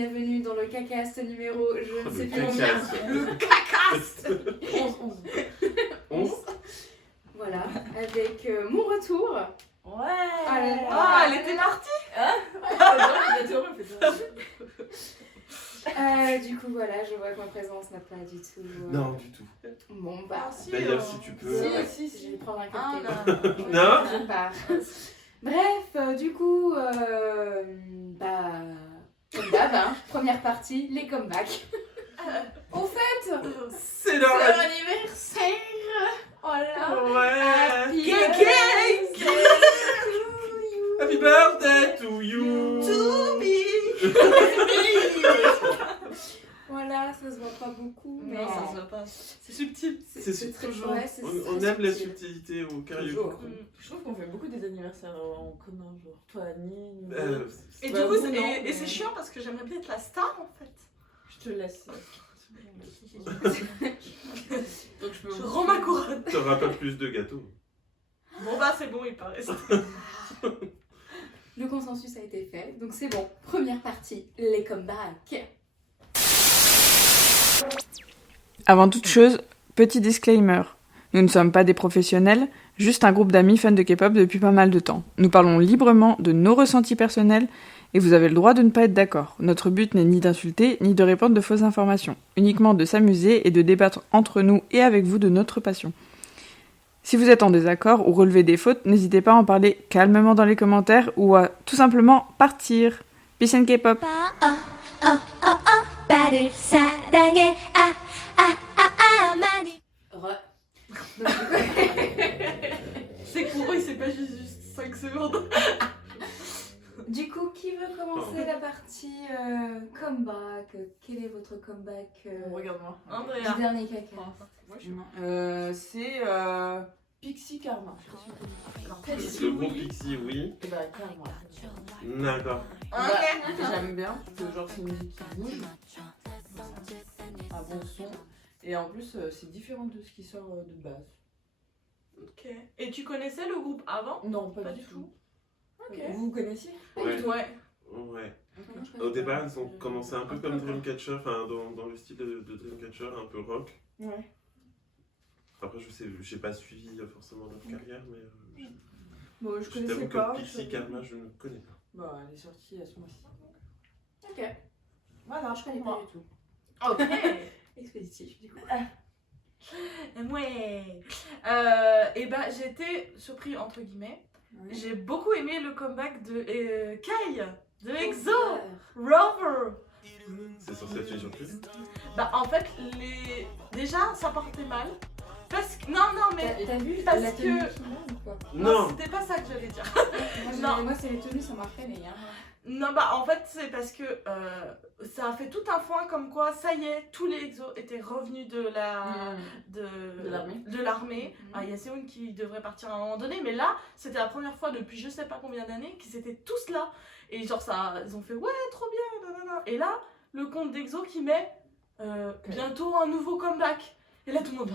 bienvenue dans le CACAST numéro, je ne sais plus CACAST. Le CACAST 11. Voilà, avec mon retour. Ouais. Elle était partie. Du coup voilà, je vois que ma présence n'a pas du tout... Non, du tout. Bon bah... D'ailleurs, si tu peux... Si, je vais prendre un Ah, cocktail. non. Je pars. Bref, du coup, comme d'hab, hein, première partie, les comebacks. Au fait, C'est leur anniversaire. Voilà. Ouais. Happy Happy birthday to you. to me. Voilà, ça se voit pas beaucoup, mais Non, ça se voit pas. C'est subtil. C'est très toujours. ouais, c'est On très aime la subtil. subtilité au karaoke. Toujours. Je trouve qu'on fait beaucoup des anniversaires en commun, genre toi, Annie. Et Ouais, du coup, vous, non, et mais- c'est chiant parce que j'aimerais bien être la star en fait. Je te laisse. Donc je peux. Je rends ma couronne. T'auras pas plus de gâteaux. Bon bah c'est bon, il paraît. Le consensus a été fait, donc c'est bon. Première partie, les comebacks. Avant toute chose, petit disclaimer. Nous ne sommes pas des professionnels, juste un groupe d'amis fans de K-pop depuis pas mal de temps. Nous parlons librement de nos ressentis personnels et vous avez le droit de ne pas être d'accord. Notre but n'est ni d'insulter, ni de répandre de fausses informations. Uniquement de s'amuser et de débattre entre nous et avec vous de notre passion. Si vous êtes en désaccord ou relevez des fautes, n'hésitez pas à en parler calmement dans les commentaires ou à tout simplement partir. Peace and K-pop. 나를 사랑해 많이 C'est court, il s'est pas juste 5 secondes. Du coup, qui veut commencer la partie comeback? Quel est votre comeback Regarde-moi. du Andrea. dernier caca? Moi, c'est Pixie Karma. Le groupe Pixie, oui. Et bah, Karma. D'accord. Bah, j'aime bien, parce que genre c'est une musique qui bouge, un bon son, et en plus c'est différent de ce qui sort de base. Ok. Et tu connaissais le groupe avant? Non, pas, Pas du du tout. Ok. Vous connaissiez? Ouais. Ouais. Ouais. Non, je connais Au pas. départ, ils ont commencé un peu comme Dreamcatcher, enfin dans le style de Dreamcatcher, un peu rock. Ouais. Après, j'ai pas suivi forcément leur carrière, mais Bon, je je connaissais t'avoue pas. que Pixie Karma, je ne connais pas. Bah, elle est sortie à ce mois-ci. Ok, Voilà, je connais pas du tout. Ok. Expéditif, du coup. Ouais. Et bah j'ai été surpris entre guillemets. Ouais. J'ai beaucoup aimé le comeback de Kai, de EXO, Rover. Rover. C'est censé être une surprise. Bah en fait déjà ça partait mal parce que non mais T'as vu parce la que- tenue qu'il a ou quoi? Non. c'était pas ça que j'allais dire. Moi, c'est les tenues, ça m'a freiné. Hein. Non bah en fait c'est parce que ça a fait tout un foin comme quoi ça y est tous les EXO étaient revenus de la De l'armée. de l'armée. Mhm. Ah, il y a Seoun qui devrait partir à un moment donné mais là c'était la première fois depuis je sais pas combien d'années qu'ils étaient tous là et genre ça ils ont fait ouais trop bien nanana. Et là le compte d'EXO qui met bientôt un nouveau comeback et là tout le monde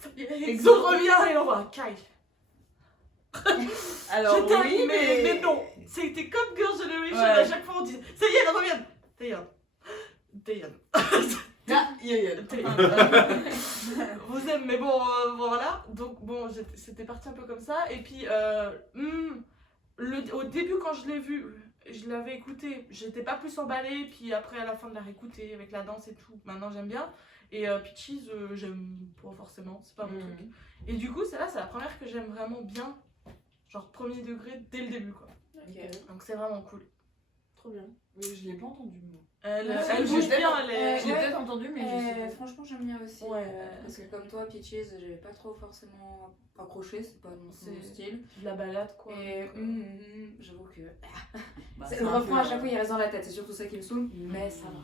ça y est, EXO revient et on voit Kai. Alors, J'étais oui, animée, mais non, c'était comme Girls' Generation, Ouais. à chaque fois on dit ça y est, elles reviennent. Taeyeon. Ah, Yoyon. Vous aimez, mais bon, voilà. Donc bon, c'était parti un peu comme ça. Et puis, au début quand je l'ai vu, je l'avais écouté, j'étais pas plus emballée. Puis après, à la fin de la réécouter avec la danse et tout, maintenant j'aime bien. Et Peaches, j'aime pas forcément, c'est pas mon truc. Et du coup, c'est la première que j'aime vraiment bien. Genre premier degré dès le début, quoi. Ok. Donc c'est vraiment cool. Trop bien. Mais je l'ai pas entendu, moi. Elle, Ouais, elle je bouge l'ai bien, pas- elle est... Je l'ai ouais. peut-être entendu, mais je sais pas. Franchement, j'aime bien aussi. Ouais. Parce que comme toi, Peaches, j'avais pas trop forcément accroché, c'est pas mon style. de la balade, quoi. Et j'avoue que Bah, le c'est un refrain à peu, chaque fois il reste dans la tête, c'est surtout ça qui me saoule, mais ça va.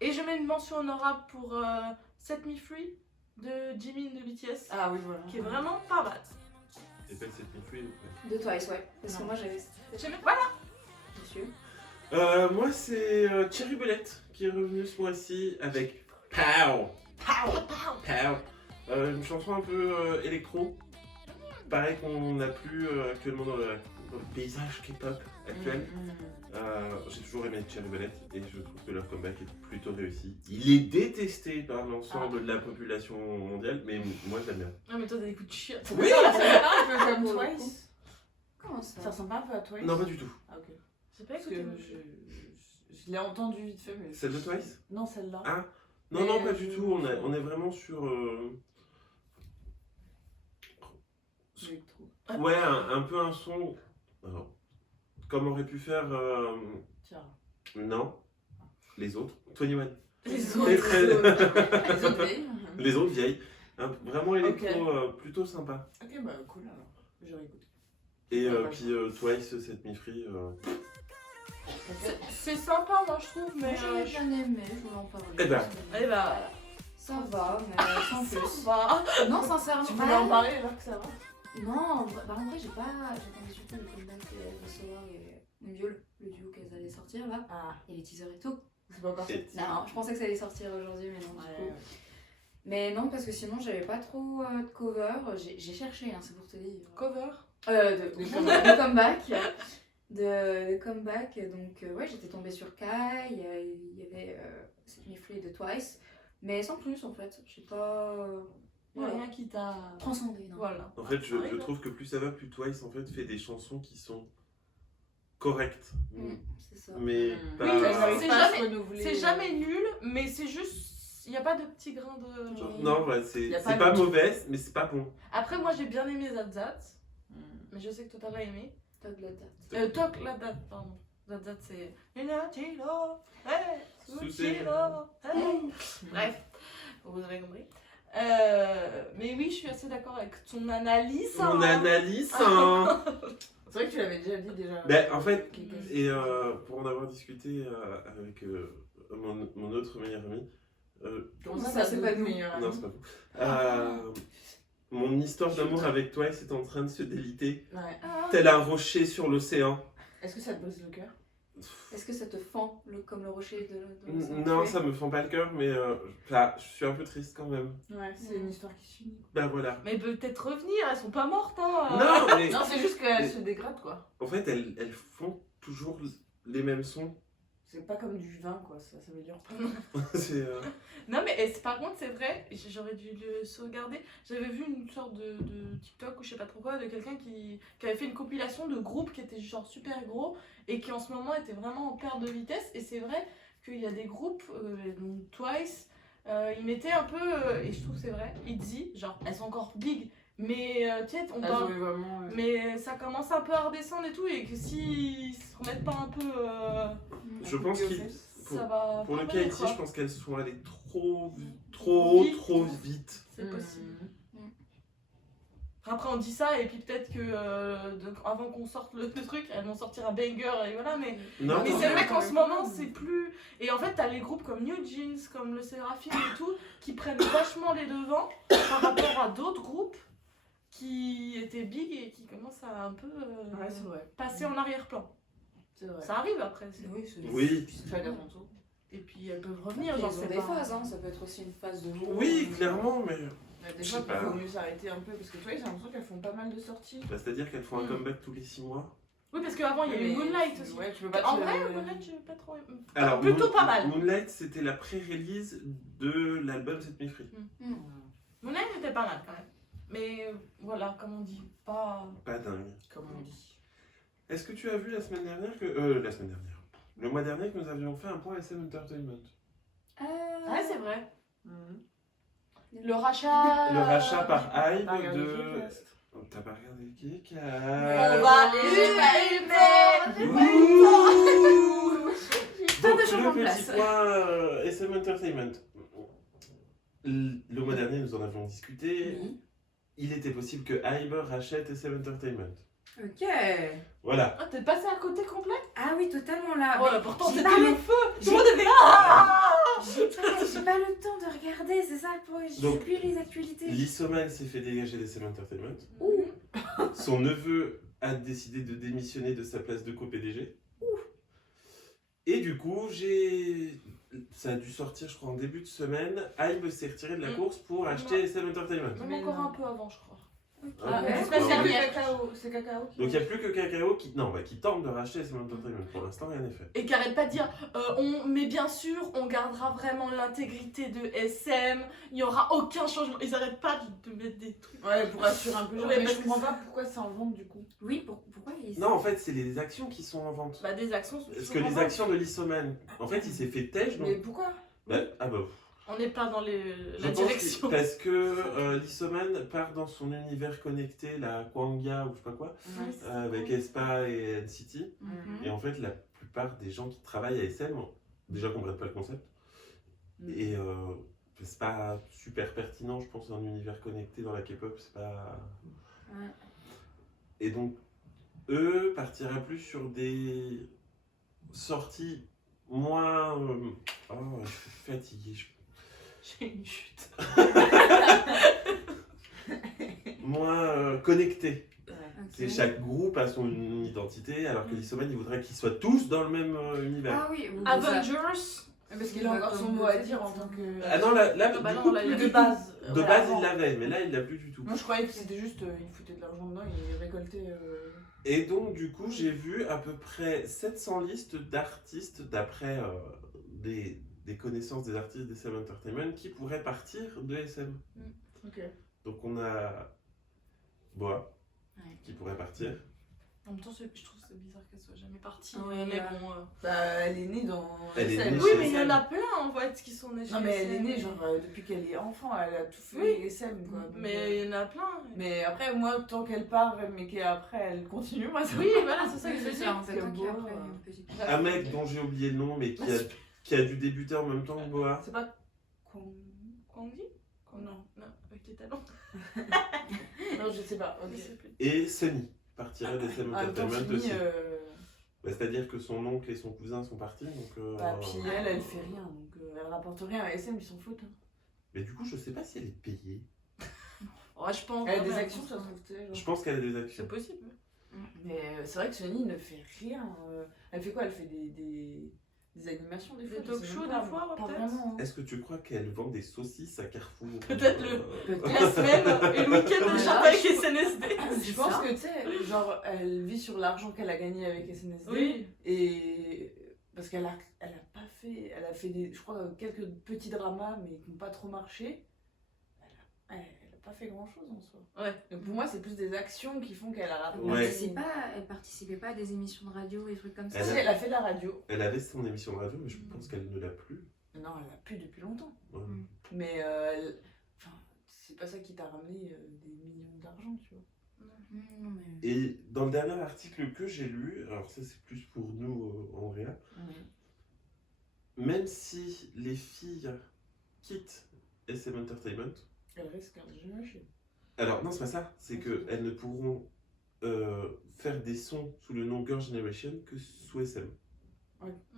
Et je mets une mention honorable pour Set Me Free de Jimin de BTS, Ah oui, voilà. qui est vraiment pas bad. Et pas cette influence, ouais. De Twice, ouais. Parce que Non. moi j'avais. Voilà. Monsieur. Moi, c'est Cherry Bullet qui est revenu ce mois-ci avec Pow. Une chanson un peu électro. Pareil qu'on n'a plus actuellement le paysage K-pop actuel. J'ai toujours aimé Cherry Ballet et je trouve que leur comeback est plutôt réussi. Il est détesté par l'ensemble de la population mondiale, mais moi je l'aime bien. Ah, mais toi, t'as des coups de chien. Oui, c'est pas un peu comme Pour le Twice. Comment ça? Ça ressemble pas un peu à Twice? Non, pas du tout. Ah, ok. J'ai pas Parce que écouté. je l'ai entendu vite fait, mais. Celle de Twice? Non, celle-là. Ah, non, Mais non, pas je- du tout. On est vraiment sur. Électro. Ouais, un peu un son. Alors, comme aurait pu faire. Tiens. Non, les autres. 21. Les Très, autres. très- Les autres vieilles. Les autres vieilles. Vraiment électro, Ok. plutôt sympa. Ok, bah cool alors. J'aurais écouté. Et Ouais, puis Twice, Set Me Free. C'est sympa, moi, je trouve, mais. Moi, j'avais bien aimé, je voulais en parler. Eh ben. Eh bah. Ça va, mais sans Ça plus. va. Non, sincèrement. Tu voulais en parler alors que ça va? Non, bah en vrai, j'attendais surtout le comeback de Solar et Mondial, le duo qu'elles allaient sortir là. Ah, Et les teasers et tout. c'est pas encore sorti. Non, je pensais que ça allait sortir aujourd'hui, mais non, du coup. Ouais. Mais non, parce que sinon, j'avais pas trop de cover. J'ai cherché, hein, c'est pour te dire. Cover. De comeback. De comeback. Donc, ouais, j'étais tombée sur Kai. Il y avait cette Mifley de Twice. Mais sans plus, en fait. Je sais pas. Il y a Voilà. rien qui t'a. Transcendé, non. Voilà. En fait, je Arrive, hein. trouve que plus ça va, plus Twice en fait fait des chansons qui sont correctes. C'est ça. Mais Hmm. pas. Oui, J'arrive c'est pas à se jamais- renouveler. C'est jamais nul, mais c'est juste. Il n'y a pas de petits grains de. Non, ouais, c'est Y a c'est pas pas de- mauvais, mais c'est pas bon. Après, moi, j'ai bien aimé Zat, Hmm. mais je sais que toi, t'as pas aimé. Top de la date. Toc la date, pardon. Zat, c'est. Inatilo, hey, Sucilo, Sucilo, hey. Bref, vous avez compris. Mais oui, je suis assez d'accord avec ton analyse. Mon hein. analyse, hein. C'est vrai que tu l'avais déjà dit déjà. Ben, en fait, Quelques- et pour en avoir discuté avec mon autre meilleur ami, Comment Ça, c'est pas nous. meilleur non, ami c'est pas vous. Mon histoire d'amour avec Twice est en train de se déliter, Ouais. Ah. tel un rocher sur l'océan. Est-ce que ça te brise le cœur? Est-ce que ça te fend comme le rocher de Non, ça me fend pas le cœur, mais enfin, je suis un peu triste quand même. Ouais, c'est une histoire qui se finit. Ben voilà. Mais peut-être revenir, elles sont pas mortes. Hein. Non, mais Non, c'est juste qu'elle Mais- se dégrade quoi. en fait, elles font toujours les mêmes sons. C'est pas comme du vin quoi, ça s'améliore pas. C'est, Non, mais par contre, c'est vrai, j'aurais dû le sauvegarder. J'avais vu une sorte de TikTok ou je sais pas trop quoi, de quelqu'un qui avait fait une compilation de groupes qui étaient genre super gros et qui en ce moment étaient vraiment en perte de vitesse. Et c'est vrai qu'il y a des groupes, donc Twice, ils mettaient un peu, et je trouve que c'est vrai, ITZY, genre elles sont encore big, mais tu sais, on Elles parle. ont eu vraiment. Mais ça commence un peu à redescendre et tout, et que s'ils se remettent pas un peu. je pense qu'ils. Ça va. Pour pas le mal, cas ici, quoi. je pense qu'elles sont allées trop haut, Vite. trop vite. C'est possible. Hmm. Après, on dit ça, et puis peut-être que avant qu'on sorte le truc, elles vont sortir un banger, et voilà, mais. Non, Mais non, c'est non. vrai qu'en ce moment, c'est plus. Et en fait, t'as les groupes comme New Jeans, comme le Seraphim et tout, qui prennent vachement les devants par rapport à d'autres groupes qui étaient big et qui commencent à un peu Ouais, c'est vrai. passer en arrière-plan. C'est vrai. Ça arrive après. Oui, c'est Oui. Chacun son tour. Et puis elles peuvent Ils revenir, j'en sais ont des pas. phases, hein. Ça peut être aussi une phase de mots. Oui, clairement, mais. Des Je fois, sais pas. il vaut mieux s'arrêter un peu parce que toi, j'ai l'impression qu'elles font pas mal de sorties. Bah, c'est-à-dire qu'elles font un Mm. comeback tous les 6 mois. Oui, parce qu'avant, il y a eu Mais- Moonlight aussi. Ouais, tu peux pas En te- vrai, Moonlight, j'ai pas trop aimé. Alors, Plutôt pas mal. Moonlight, c'était la pré-release de l'album Set Me Free. Moonlight était pas mal quand même. Mais voilà, comme on dit, pas. Pas dingue. Comme on dit. Est-ce que tu as vu la semaine dernière que. La semaine dernière. Le mois dernier que nous avions fait un point SM Entertainment. Ouais, c'est vrai. Mhm. Le rachat. Le rachat par Hype Pas regardé de. Kick-Ass. Oh, t'as pas regardé le kick On va Pas de Donc, chambre en le place. petit point SM Entertainment. Le mois dernier, nous en avions discuté. Oui. Il était possible que Hype rachète SM Entertainment. Ok. Voilà. Ah, t'es passé à côté complet. Ah oui, totalement là. Ouais, Mais pourtant j'ai c'était pas le le- feu. Tout j'ai- le monde était ah. J'ai pas le temps de regarder, c'est ça le problème. Je Donc, sais plus les actualités. Lissoman s'est fait dégager d'SM Entertainment. Ouh. Son neveu a décidé de démissionner de sa place de co-PDG. Et du coup, ça a dû sortir, je crois, en début de semaine. Hype s'est retiré de la course pour acheter SM Entertainment. Même Mais encore non. un peu avant, je crois. Ah, Ouais. spécial Ouais. cacao. C'est cacao qui... Donc il n'y a plus que Kakao qui tente de racheter SM Entertainment. Pour l'instant, rien n'est fait. Et qui arrête pas de dire mais bien sûr, on gardera vraiment l'intégrité de SM, il n'y aura aucun changement. Ils arrêtent pas de mettre des trucs. Ouais, pour assurer un peu. Ouais, mais parce je que comprends c'est- pas pourquoi c'est en vente du coup. Oui, pourquoi ils... Non, en fait, c'est les actions qui sont en vente. Bah, des actions. Parce que les actions de Lissoman, en fait, il s'est fait têche. Mais Donc... pourquoi? Ah bah. On n'est pas dans Je la pense direction. parce que Lissoman part dans son univers connecté, la Kwanga ou je sais pas quoi, avec Espa et NCT. Mhm. Et en fait, la plupart des gens qui travaillent à SM, déjà comprennent pas le concept. Et c'est pas super pertinent, je pense, un univers connecté dans la K-pop, c'est pas... Ouais. Et donc, eux partiraient plus sur des sorties moins... Oh, je suis fatigué. J'ai une chute. Moins connectées. Ok. C'est chaque groupe a son identité, alors que Lissoman, il voudrait qu'ils soient tous dans le même univers. Ah oui, Avengers. Parce qu'il a encore son mot à dire en tant que... Ah non, là Ah bah du non, coup, là, il y a plus de du base. tout. De Ouais, base, avant. il l'avait, mais là, il l'a plus du tout. Moi je croyais que c'était juste, il foutait de l'argent dedans et il récoltait... Et donc, du coup, j'ai vu à peu près 700 listes d'artistes, d'après des connaissances des artistes des SM Entertainment, qui pourraient partir de SM. Ok. Donc, on a Boa, Ouais. qui pourrait partir. En même temps, je trouve que c'est bizarre qu'elle soit jamais partie. Oui, mais ouais. bon. Bah elle est née dans... Elle est SM. née Oui, chez mais il y en SM. a plein en fait qui sont nés chez Non mais elle est SM. née genre depuis qu'elle est enfant, elle a tout fait Oui. SM quoi. Donc, Mais il y en a plein. mais après moi tant qu'elle part mais qu'après elle continue, moi ça Oui, voilà, c'est ça que je veux C'est dire. ça, en fait, tant qu'il y a Boa, après une petite... Un mec dont j'ai oublié le nom, mais qui a dû débuter en même temps que Boa. C'est pas... Qu'on dit Non, non, avec les talons. Non je sais pas, ok. Je sais plus. Et Sunny partirait des SM En même temps Entertainment Sunny, aussi. Bah, c'est-à-dire que son oncle et son cousin sont partis, donc... bah, puis elle fait rien, donc elle rapporte rien à SM, ils s'en foutent. Hein. Mais du coup, je sais pas si elle est payée. Ouais, je pense. Elle a quand des même. actions, ça se trouve, tu sais, genre. Je pense qu'elle a des actions. C'est possible. Mais c'est vrai que Sunny ne fait rien. Elle fait quoi? Elle fait des animations des fois. Des je sais talk même shows, pas, des fois, pas peut-être. vraiment. Hein. Est-ce que tu crois qu'elle vend des saucisses à Carrefour? Peut-être Peut-être. La semaine et le week-end de Mais chante là, avec SNSD. Je pense que tu sais, genre elle vit sur l'argent qu'elle a gagné avec SNSD. Oui. Et parce qu'elle a pas fait, elle a fait des, je crois quelques petits dramas mais qui n'ont pas trop marché. Elle a pas fait grand chose en soi. Ouais. Donc pour moi c'est plus des actions qui font qu'elle a rapporté. Ouais. Elle participait pas à des émissions de radio et des trucs comme ça. Elle Si, elle a fait de la radio. Elle avait son émission de radio, mais je pense qu'elle ne l'a plus. Non, elle l'a plus depuis longtemps. Ouais. Mais enfin, c'est pas ça qui t'a ramené des millions d'argent, tu vois. Non, mais... Et dans le dernier article que j'ai lu, alors ça c'est plus pour nous en réa, même si les filles quittent SM Entertainment, Elle risque de lâcher. alors non c'est pas ça, c'est qu'elles ne pourront faire des sons sous le nom Girl Generation que sous SM.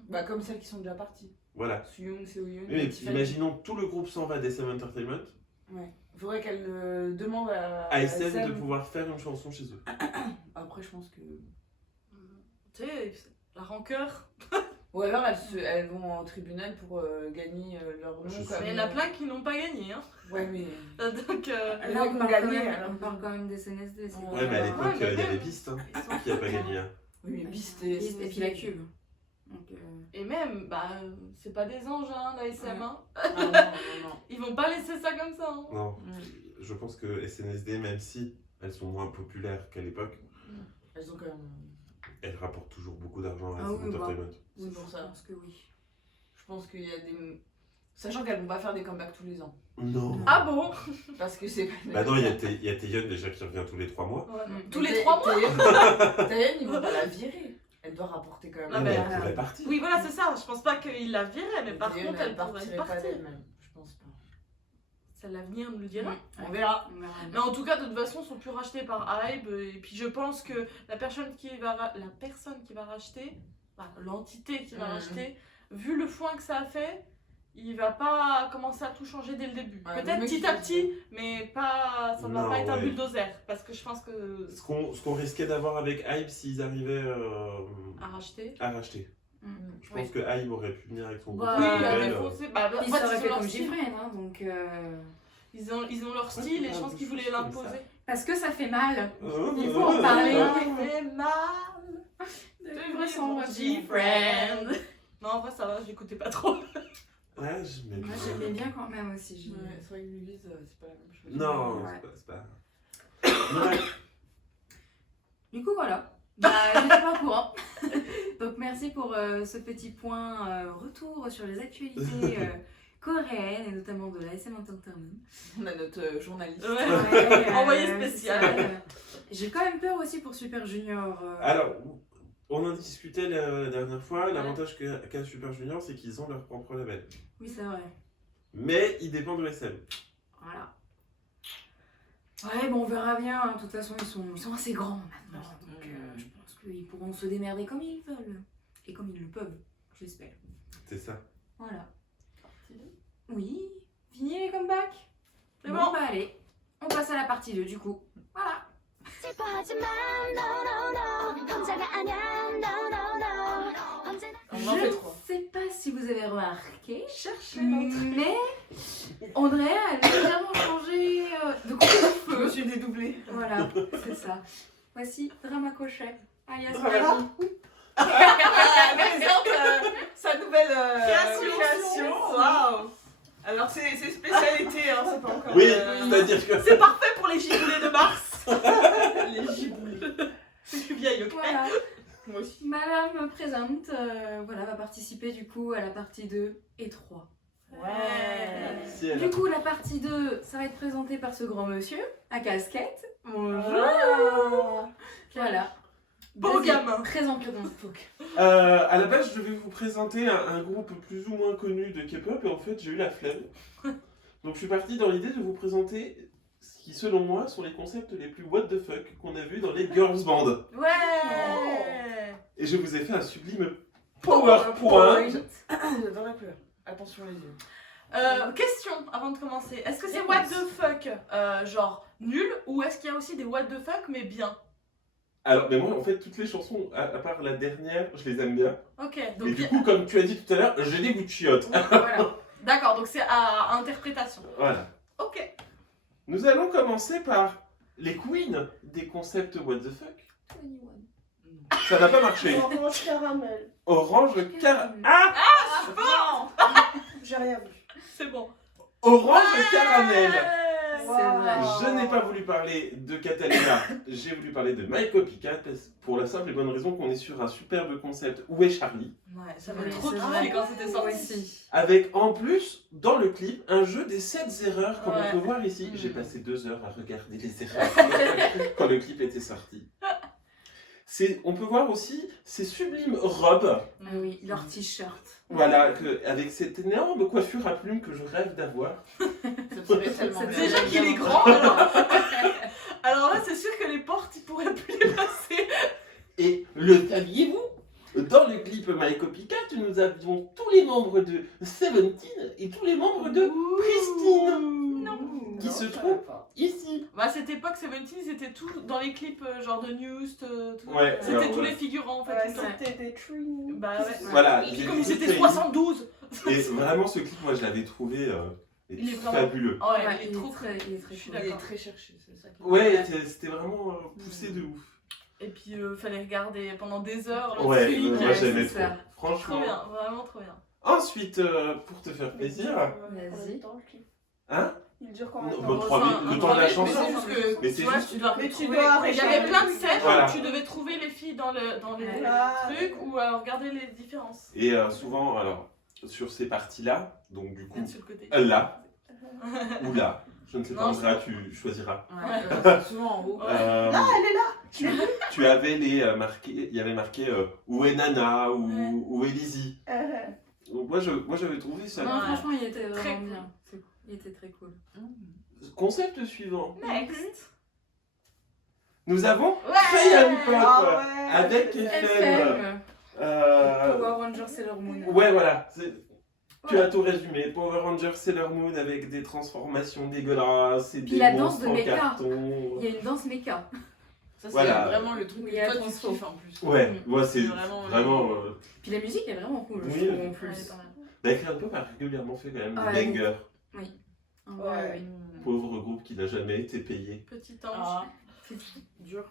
Bah comme celles qui sont déjà parties. Voilà. Suyong, Seoyeon, Mais Tiffany. imaginons tout le groupe s'en va d'SM Entertainment, Ouais. Il faudrait qu'elle demande à à SM SM. de pouvoir faire une chanson chez eux. Après je pense que... Tu sais, la rancœur. Ou alors elles vont en tribunal pour gagner leur nom. Je sais. comme- Mais il y en a plein qui n'ont pas gagné. Hein. Ouais mais... Donc, Les Là, mecs on ont parle, gagné, quand même, alors. on parle quand même des SNSD. c'est Ouais, Ouais, mais à pas- l'époque Ouais, mais il y avait même- Beast hein, ils sont- qui a pas gagné. Hein. Oui mais Beast Et puis la cube. Donc, Et même, bah, c'est pas des anges, hein, la SM. Hein. Ah, non. Ils vont pas laisser ça comme ça. Hein. Non, Mm. je pense que SNSD, même si elles sont moins populaires qu'à l'époque, Elles ont quand même... elles rapportent toujours beaucoup d'argent à Ah SM oui, bah. Entertainment. C'est oui, pour je ça. pense que oui. Je pense qu'il y a des... Sachant qu'elles vont pas faire des comebacks tous les ans. Non. Ah bon? Parce que c'est pas... Bah non, il y a Taeyeon déjà qui revient tous les 3 mois. Ouais, Mm. tous les 3 mois? Taeyeon, ils vont pas la virer. Elle doit rapporter quand même. Ah, Non, mais bah, elle pourrait partir. Oui, voilà, c'est ça. Je pense pas qu'il la virait, mais par Taeyeon, contre, elle pourrait partirait pas partir. d'elle-même. Je pense pas. Ça, l'avenir nous le dira. On verra. On verra. Mais en tout cas, de toute façon, ils sont plus rachetés par Hybe. Et puis, je pense que la personne qui va racheter, enfin, l'entité qui va Mhm. racheter, vu le foin que ça a fait, il va pas commencer à tout changer dès le début. Ouais, le Peut-être mec, petit il à fait petit, mais pas, ça va Non, pas être un ouais. bulldozer. Parce que je pense que. Ce qu'on risquait d'avoir avec Hype s'ils arrivaient À racheter. à racheter. Mm. Je pense que Hype aurait pu venir avec son Bah, groupe Oui, de mais label, foncé. Bah, en Ils fait, auraient ils fait ont leur comme style. Gfriend, hein, donc... Ils ont leur style et je pense qu'ils voulaient l'imposer. Parce que ça fait mal. Oh, Il faut en parler. Ça fait mal. De vivre sans votre G-Friend. Non, en vrai, ça va, j'écoutais pas trop. Ouais, j'aimais Moi bien. j'aimais bien quand même aussi. Ouais, c'est vrai que Mulise, c'est pas la même chose. Non, Ouais. c'est pas. Ouais. Du coup voilà. Bah, j'étais pas au courant. Donc merci pour ce petit point retour sur les actualités coréennes et notamment de la SM Entertainment. On a notre journaliste. Ouais. Envoyé c'est spécial. ça. J'ai quand même peur aussi pour Super Junior. Alors, on en discutait la dernière fois. L'avantage qu'a Super Junior, c'est qu'ils ont leur propre label. Oui c'est vrai. Mais ils dépendent de SM. Voilà. Ouais bon on verra bien. Hein. De toute façon ils sont assez grands maintenant. Donc je pense qu'ils pourront se démerder comme ils veulent. Et comme ils le peuvent. J'espère. C'est ça. Voilà. Oui. Fini les comebacks. C'est bon. Bah allez. On passe à la partie 2 du coup. Voilà. 슬퍼하지만 no no no 혼자가 아냐 no no no 언제나 On en Je fait ne trois. sais pas si vous avez remarqué, Cherchez mais Andrea a légèrement changé de couleur de Je me feu. suis dédoublée. Voilà, c'est ça. Voici Drama Cochet, alias Drama. Mami. Elle présente sa nouvelle Création. Waouh. Alors c'est spécialité, hein, c'est pas encore. Oui, c'est-à-dire que. C'est parfait pour les giboulées de mars. les giboulées. Je suis vieille, ok. Voilà, Moi aussi. Madame présente, voilà, va participer du coup à la partie 2 et 3. Ouais. Si elle a- Du coup, la partie 2, ça va être présenté par ce grand monsieur à casquette. Bonjour. Voilà. Beau Vas-y, gamin. Présente-le. À la base, je devais vous présenter un groupe plus ou moins connu de K-pop et en fait, j'ai eu la flemme. Donc, je suis parti dans l'idée de vous présenter ce qui, selon moi, sont les concepts les plus what the fuck qu'on a vus dans les girls band. Ouais. Et je vous ai fait un sublime PowerPoint. J'adore la couleur. Attention les yeux. Question avant de commencer. Est-ce que c'est what the fuck genre nul ou est-ce qu'il y a aussi des what the fuck mais bien? Alors, mais moi, en fait, toutes les chansons, à part la dernière, je les aime bien. Ok, Et donc du coup, comme tu as dit tout à l'heure, j'ai des goûts de chiottes. Voilà. d'accord, donc c'est à interprétation. Voilà. Ok. Nous allons commencer par les queens des concepts what the fuck. Ça n'a pas marché. Orange caramel. Orange caramel. Ah, J'ai rien vu. C'est bon. Orange caramel. C'est vrai. Je n'ai pas voulu parler de Catalina, j'ai voulu parler de My Copycat pour la simple et bonne raison qu'on est sur un superbe concept Où est Charlie, Ouais, ça Ouais, m'a trop c'est kiffé vrai. quand c'était Moi sorti. aussi. avec en plus dans le clip un jeu des 7 erreurs comme Ouais. on peut voir ici. Mm. J'ai passé 2 heures à regarder les erreurs quand le clip était sorti. On peut voir aussi ces sublimes robes, Ah oui, leur t-shirt. voilà, avec cette énorme coiffure à plumes que je rêve d'avoir. Ça serait tellement C'est bien. Déjà qu'il est grand, alors là c'est sûr que les portes ils pourraient plus les passer. Et le saviez-vous? Dans le clip My Copycat, nous avions tous les membres de Seventeen et tous les membres de Pristine qui se trouvent ici. Bah à cette époque Seventeen c'était tout dans les clips genre de news, tout. Ouais, C'était alors, tous ouais. les figurants en fait. Ouais, tout le temps. c'était des trees. Bah ouais. Voilà, Et j'ai comme vu ils étaient ça, 72. Et vraiment, ce clip, moi, je l'avais trouvé Il est vraiment- fabuleux. Oh, ouais, Ouais, il est trop très, il est très Je suis cool. Il est d'accord. très cherché, c'est ça qui Ouais, c'était vraiment poussé de ouf. Et puis fallait regarder pendant des heures le Ouais, truc. moi, j'aimais c'est ça. trop. Trop Franchement. bien, vraiment trop bien. Ensuite, pour te faire plaisir, Vas-y. hein? Il dure Non, combien de bah, temps trois minutes, le temps de la chanson. Mais c'est juste que Mais c'est tu vois, juste- tu dois Mais tu retrouver- dois Il y avait plein de rechercher. sets Voilà. où tu devais trouver les filles dans les Ah. trucs ou regarder les différences. Et souvent, alors, sur ces parties-là, donc du coup, Peut-être sur le côté. là, ou là, je ne sais pas, Non, Andrea, tu choisiras. Ouais, souvent en haut. Là, elle est là. Tu avais les marqués, il y avait marqué où est Nana ou Ouais. où est Lizzie. Donc moi j'avais trouvé ça. Non, Ouais. franchement, il était Très vraiment cool. bien. Il était très cool. Concept suivant. Next. Nous avons Ouais. Crayon Pop Ah ouais. avec FM. FM. Euh, Power Rangers Sailor Moon. Ouais, voilà. Tu Ouais. as tout résumé. Power Rangers Sailor Moon avec des transformations dégueulasses et Puis des la danse monstres de en mecha. carton. Il y a une danse méca. Ça, c'est Voilà. vraiment le truc Oui, que il y a toi tu transfo. kiffes en plus. Ouais, moi c'est Vraiment, vraiment. Puis la musique est vraiment cool, Oui. je trouve, en Ouais, plus. pas mal. Crayon Pop a régulièrement fait quand même Ah, des oui. bangers. Ah Ouais. ouais. Pauvre groupe qui n'a jamais été payé. Petit ange. Ah, dur.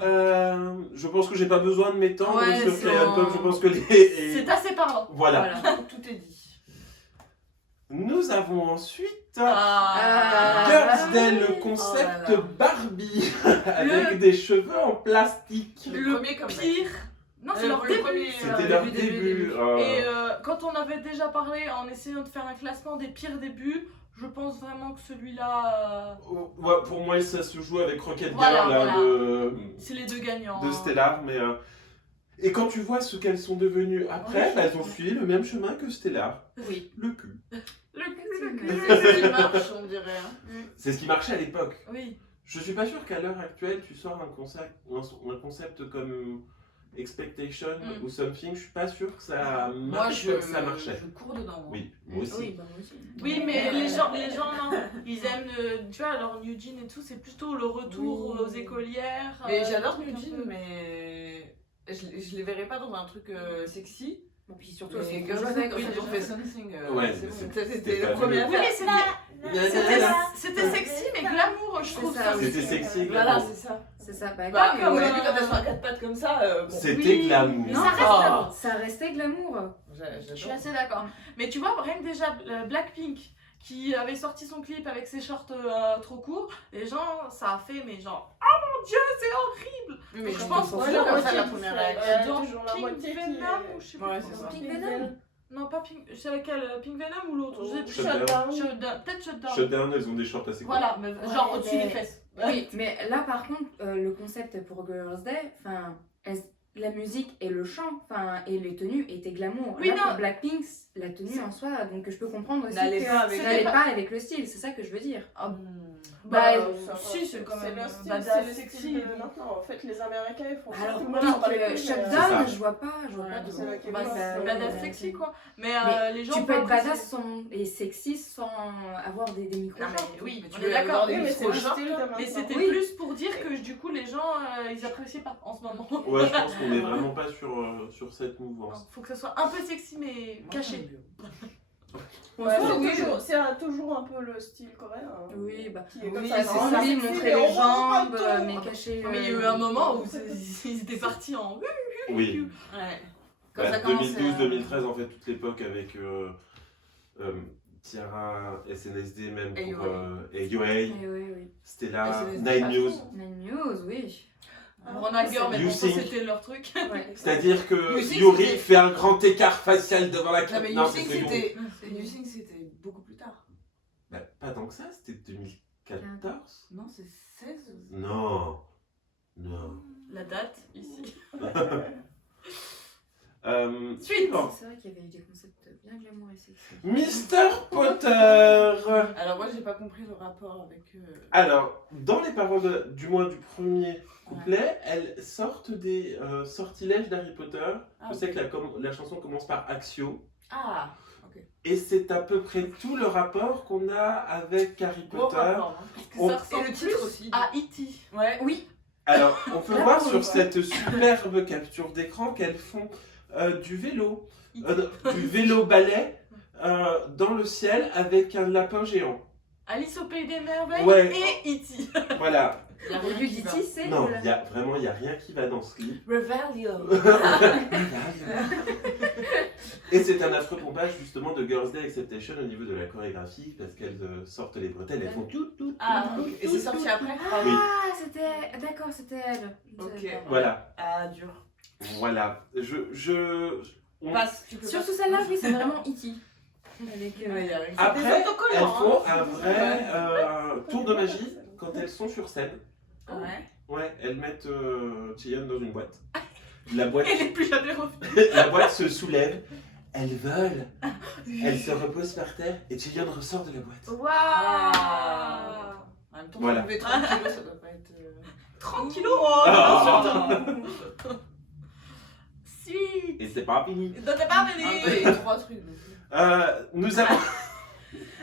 Je pense que j'ai pas besoin de m'étendre Ouais, sur c'est K-pop. un- Je pense que C'est assez parlant. Voilà. Tout est dit. Nous avons ensuite Ah. Girls' Day, le concept Oh là là. Barbie avec des cheveux en plastique. Le premier comeback. Pire. Non, c'est leur Le début. premier, C'était leur début. Et quand on avait déjà parlé en essayant de faire un classement des pires débuts, je pense vraiment que celui-là, Ouais, pour moi, ça se joue avec Rocket Voilà, Girl là, voilà. c'est les deux gagnants. de Stellar. Mais, et quand tu vois ce qu'elles sont devenues après, Oui. bah, elles ont suivi le même chemin que Stellar. Oui. Le cul. Le Mais cul. c'est ce qui marche, on dirait. Hein. C'est ce qui marchait à l'époque. Oui. Je suis pas sûr qu'à l'heure actuelle, tu sors un concept comme Expectation ou Something, je suis pas sûr que ça Moi, marche, je marchait. cours dedans. moi. Oui, moi aussi. Oui, bah moi aussi. Oui, mais les gens non. Ils aiment, tu vois, alors New Jean et tout, c'est plutôt le retour Oui. aux écolières. Mais j'adore le New truc un Jean, peu- mais je les verrais pas dans un truc sexy. Et puis surtout, Mais c'est Girls' Day, quand oui, ils ont déjà. fait Something, Ouais, c'est bon. c'était C'était pas le premier à Oui, mais faire. c'était sexy, mais glamour, je C'est trouve ça, ça. oui. C'était sexy. Voilà, glamour. c'est ça. C'est ça. Bah, Bah, comme, au ouais. début, quand elles sont à quatre pattes comme ça, bon. C'était Oui. glamour. Non, ça reste Ah. glamour. Ça restait glamour. Je suis assez d'accord. Mais tu vois, rien que déjà Blackpink qui avait sorti son clip avec ses shorts trop courts, les gens, ça a fait, mais genre, oh mon dieu, c'est horrible! Mais je je pense pense que que la c'est la moitié première du réaction. fait. Dans toujours la Pink moitié qui Venom est- ou je sais plus Ouais, comment c'est ça ça. Pink Venom. Non, pas Pink. C'est laquelle Pink Venom ou l'autre? Je sais plus. Shutdown. Peut-être Shutdown. Shutdown, elles ont des shorts assez courts. Voilà, mais genre Ouais, au-dessus mais- des fesses. Oui, mais là par contre, le concept pour Girls' Day, enfin, la musique et le chant, enfin, et les tenues étaient glamour. Oui, là, non. pour Blackpink, la tenue en soi, donc je peux comprendre aussi N'allait que pas avec- ça n'allait pas avec le style, c'est ça que je veux dire. Bah, ça si, va, c'est quand même le style, badass, c'est le sexy. style de maintenant. En fait, les Américains ils font ça. Alors, Tout le monde s'en bat les couilles, mais, C'est ça. Shutdown, je vois pas Ouais, de c'est la qui bah, est ça- Badass sexy quoi. Mais, Mais les gens. Tu ont peux pas être apprécié. badass et sexy sans avoir des micros. Non, mais oui, Mais tu on veux est d'accord. avoir des Oui, mais c'est micros le shorts, style de maintenant. Mais c'était Oui. plus pour dire que du coup, les gens, ils appréciaient pas en ce moment. Ouais, je pense qu'on est vraiment pas sur cette mouvance. Faut que ça soit un peu sexy mais caché. Ouais, Oui, c'est toujours un peu le style coréen. hein, Oui, bah, qui est comme oui, ça, c'est vraiment ça. oui, sexy, montrer mais les on voit jambes, pas tout. mais cacher. Mais il y a eu un moment où ils étaient partis en. Oui. Ouais. Quand Bah, ça commence 2012-2013, en fait, toute l'époque avec Tiara, SNSD, même pour AOA, Oui, oui. Stella, SNSD, Nine News. Nine News, oui. Ronald Girl, mais You bon, ça Think. c'était leur truc. Ouais. C'est-à-dire que You Think, Yuri c'était- fait un grand écart facial devant la Non, caméra. mais Non, You Think, c'était gros. c'était beaucoup plus tard. Bah, pas tant que ça, c'était 2014. Non, c'est 16. Non. Non. La date, ici. Suivant. C'est vrai qu'il y avait eu des concepts bien glamour et sexy. Mister Potter. Alors, moi, j'ai pas compris le rapport avec. Alors, dans les paroles, du moins du premier couplet, elles sortent des sortilèges d'Harry Potter. Ah, Je sais que la chanson commence par Axio. Ah, Et c'est à peu près tout le rapport qu'on a avec Harry gros Potter. rapport. Hein. Parce que On- ça Et ressemble le plus titre aussi. à E.T. Ouais. Oui, Alors, on peut Là, voir pour sur le coup. cette superbe capture d'écran qu'elles font du vélo. Du vélo-ballet dans le ciel avec un lapin géant. Alice au Pays des Merveilles Ouais. et E.T. Voilà. Il y a au rien début qui va. d'E.T. c'est. Non, le- il y a rien qui va dans ce clip. Revelio. Et c'est un affreux pompage justement de Girls' Day Acceptation au niveau de la chorégraphie parce qu'elles sortent les bretelles, elles font tout. Ah, ok. Et c'est sorti après Oui. Ah, c'était. D'accord, c'était elle. Ok. Voilà, Ah, dur. voilà. On- Passe, tu peux Surtout celle-là, oui, c'est vraiment E.T. Avec. Ouais, il y a rien qui- Après, Des elles autocollants, font hein. un vrai tour de magie quand elles sont sur scène. Ouais. Ouais, elles mettent Cheyenne dans une boîte. La boîte, Elle est plus jamais revenue. la boîte se soulève, elles volent, elles se reposent par terre et Cheyenne ressort de la boîte. Waouh. En même temps, Voilà. soulever 30 kilos, ça doit pas être. 30 kilos Ah. Si. Et c'est pas fini. Donnez pas Un peu, il y venir. a 3 trucs. donc. Nous avons.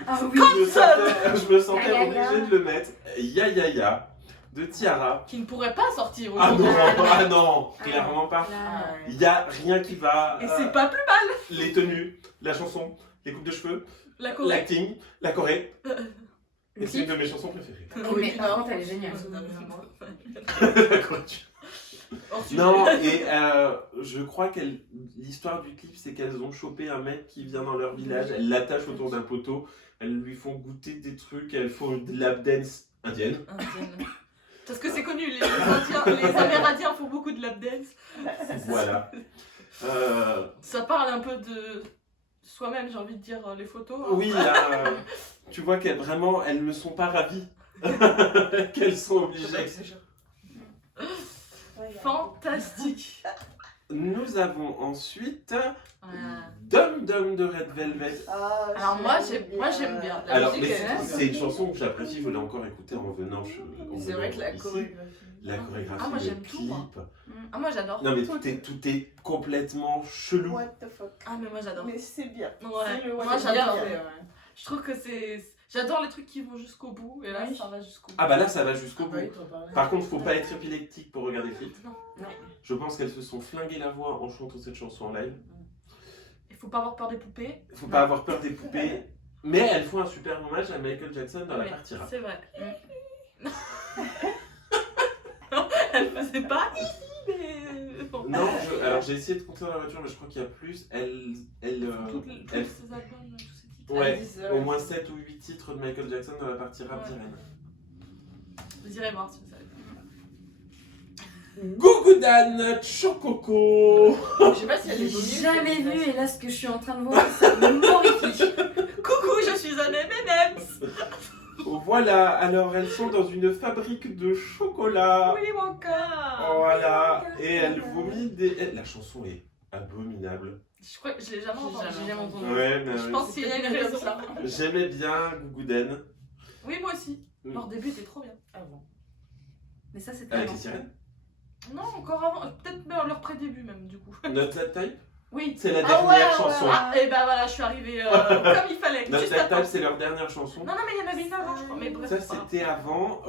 Ah oui, Je me sentais Ya, ya, ya. obligé de le mettre. Ya ya ya. de tiara. Qui ne pourrait pas sortir Ah non, aujourd'hui. ah non, clairement pas. Là, Il y a rien qui va. Et c'est pas plus mal. Les tenues, la chanson, les coupes de cheveux, La Corée. l'acting, la Corée. le Et c'est une clip. de mes chansons préférées. Mais par contre, elle est géniale. La Corée. Hors-sujet. Non, et je crois que l'histoire du clip, c'est qu'elles ont chopé un mec qui vient dans leur village, elles l'attachent autour d'un poteau, elles lui font goûter des trucs, elles font de lap dance indienne. Indienne. Parce que c'est connu, les Amérindiens font beaucoup de lap dance. Voilà. Ça parle un peu de soi-même, j'ai envie de dire, les photos. hein. Oui, là, tu vois qu'elles vraiment, elles ne sont pas ravies qu'elles sont obligées. Fantastique. Nous avons ensuite Voilà. Dum Dum de Red Velvet. Ah, Alors moi j'aime bien. La Alors, musique, mais elle est- c'est une chanson que j'apprécie, je l'ai encore écoutée en venant. C'est vrai que la ici. chorégraphie. La chorégraphie, Ah, moi, le j'aime tout, clip. moi. Ah moi j'adore. Non mais tout est complètement chelou. What the fuck. Ah mais moi j'adore. Mais c'est bien. Ouais. C'est le Moi what the fuck. j'adore. Ouais. Je trouve que c'est... J'adore les trucs qui vont jusqu'au bout et là Oui. ça va jusqu'au bout. Ah bah là ça va jusqu'au Ah bout. bah oui, t'en parlais. Par contre, faut pas être épileptique pour regarder le clip. Non. Je pense qu'elles se sont flinguées la voix en chantant cette chanson en live. Il faut pas avoir peur des poupées. Faut pas avoir peur des poupées. Mais elles font un super hommage à Michael Jackson dans la Oui, partie rap. c'est vrai. Elle faisait pas mais bon. Non, alors j'ai essayé de compter dans la voiture, mais je crois qu'il y a plus. Tous elle- ces albums, tous ces titres. ouais, Elles disent, au moins 7 ou 8 titres de Michael Jackson dans la partie rap Ouais. d'Irène. Vous irez voir si vous savez. Gougoudane Chococo. Je sais pas si elle J'ai est connue, jamais mais- vu et là ce que je suis en train de voir, ça me morifie. Coucou, je suis un M&M's. Voilà, alors elles sont dans une fabrique de chocolat. Willy Wonka. Voilà, et elle vomit des. La chanson est abominable. Je crois que je l'ai jamais entendu. J'ai jamais entendu. Ouais, mais Je pense qu'il y a une peut-être raison. comme ça. j'aimais bien Gougouden. Oui, moi aussi. Mm. Leur début était trop bien. Avant. Mais ça c'était Avec avant. les sirènes. Non, encore avant. Peut-être même leur pré-début même, du coup. Not That Type, Oui. c'est la Ah dernière ouais, chanson. ouais. Ah, et bah voilà, je suis arrivée comme il fallait. Not Juste That après. Type, c'est leur dernière chanson. Non, non, mais il y en avait une avant, je crois. Mais bref, Ça, c'est pas grave. c'était avant.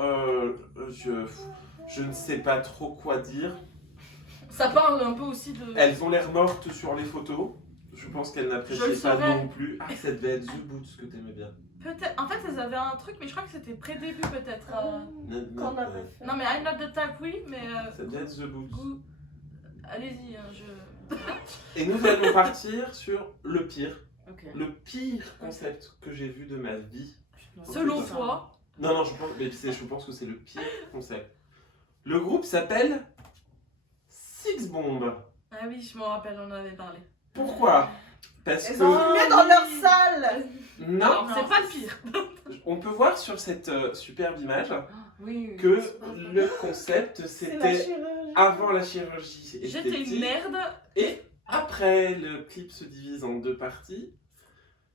Je ne sais pas trop quoi dire. Ça parle un peu aussi de. Elles ont l'air mortes sur les photos. Je pense qu'elles Je le n'appréciaient pas saurais. non plus. Ah, ça devait être The Boots que t'aimais bien. Peut-être. En fait, elles avaient un truc, mais je crois que c'était pré-début peut-être. Qu'on avait fait. Non, mais I'm not the type, oui, mais. Ça devait être The Boots. Goût. Allez-y, hein, je. Et nous allons partir sur le pire. Ok. Le pire concept que j'ai vu de ma vie. Selon putain. toi. Non, je pense que c'est le pire concept. Le groupe s'appelle Six Bomb. Ah oui, je m'en rappelle, on en avait parlé. Pourquoi? Parce Elles que... ont filmé dans leur salle. Non, Alors, c'est pas le pire. on peut voir sur cette superbe image Oui. que c'est pas grave. le concept C'est la c'était chirurgie. avant la chirurgie J'étais une esthétique merde. et après. Le clip se divise en deux parties.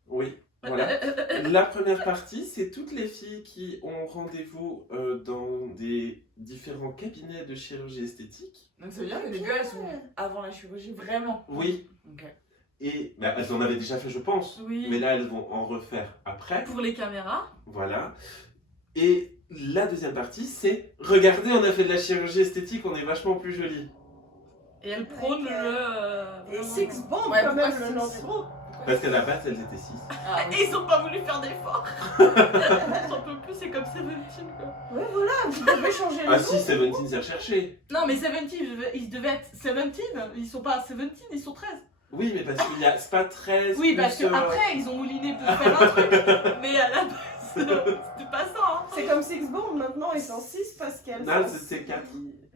Oui, voilà. La première partie, c'est toutes les filles qui ont rendez-vous dans des différents cabinets de chirurgie esthétique. Donc ça veut dire que les gars, elles sont avant la chirurgie, vraiment. Oui, Ok. et bah, elles en avaient déjà fait, je pense. Oui. Mais là, elles vont en refaire après. Pour les caméras. Voilà. Et la deuxième partie, c'est regardez, on a fait de la chirurgie esthétique, on est vachement plus jolie. Et elle prône le. Et Six Bomb, Ouais, quand même, pourquoi le nom Six du groupe. Parce qu'à la base, elles étaient 6. Ah, Et ils ont pas voulu faire d'efforts. J'en peux plus, c'est comme Seventeen quoi. Ouais, voilà, vous devez changer le Ah nom. si, Seventeen s'est recherché. Non, mais Seventeen, ils devaient être Seventeen. Ils sont pas Seventeen, ils sont 13. Oui, mais parce qu'il y a, c'est pas 13. Oui, parce plus, qu'après, ils ont mouliné pour faire un truc. Mais à la base, c'était pas ça. Hein. C'est comme Six Bomb, maintenant ils sont 6 parce qu'elles Non, sont... c'était 4.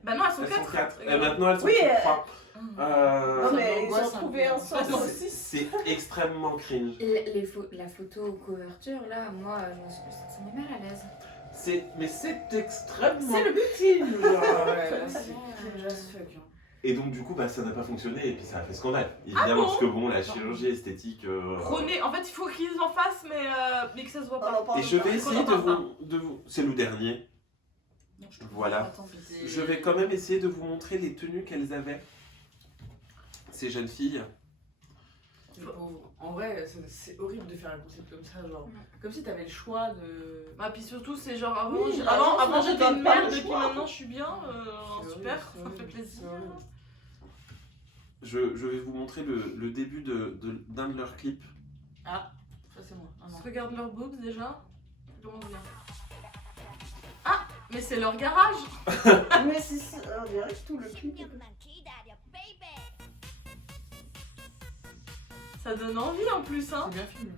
Bah non, elles sont Elles sont 4. 4. Et maintenant, elles sont Oui, 3. Non mais ils m'angoisse ont un trouvé peu. un sens Non, aussi. C'est extrêmement cringe. La photo couverture là, moi ça me met mal à l'aise. Mais c'est extrêmement C'est le but. ouais, là, c'est cringe as fuck. Hein. Et donc, du coup, bah, ça n'a pas fonctionné et puis ça a fait scandale. Évidemment, bon parce que bon, la chirurgie esthétique. Prôner, en fait, il faut qu'ils en fassent, mais que ça se voit On pas. en parle Et je pas. vais essayer On en parle de vous. C'est le dernier. Voilà. Attends, mais- Je vais quand même essayer de vous montrer les tenues qu'elles avaient, ces jeunes filles. Les pauvres. En vrai, c'est horrible de faire un concept comme ça, genre. Comme si t'avais le choix de. Bah, puis surtout, c'est genre avant, Oui, avant je j'étais donne une pas merde, le et puis choix. maintenant je suis bien. C'est Super, horrible, ça me fait c'est plaisir. horrible. Je vais vous montrer le début d'un de leurs clips. Ah, ça c'est moi. Ah, non. Regarde leurs boobs déjà. Comment bien. Ah, mais c'est leur garage. Mais c'est on dirait que tout le clip. Ça donne envie en plus, hein. C'est bien filmé.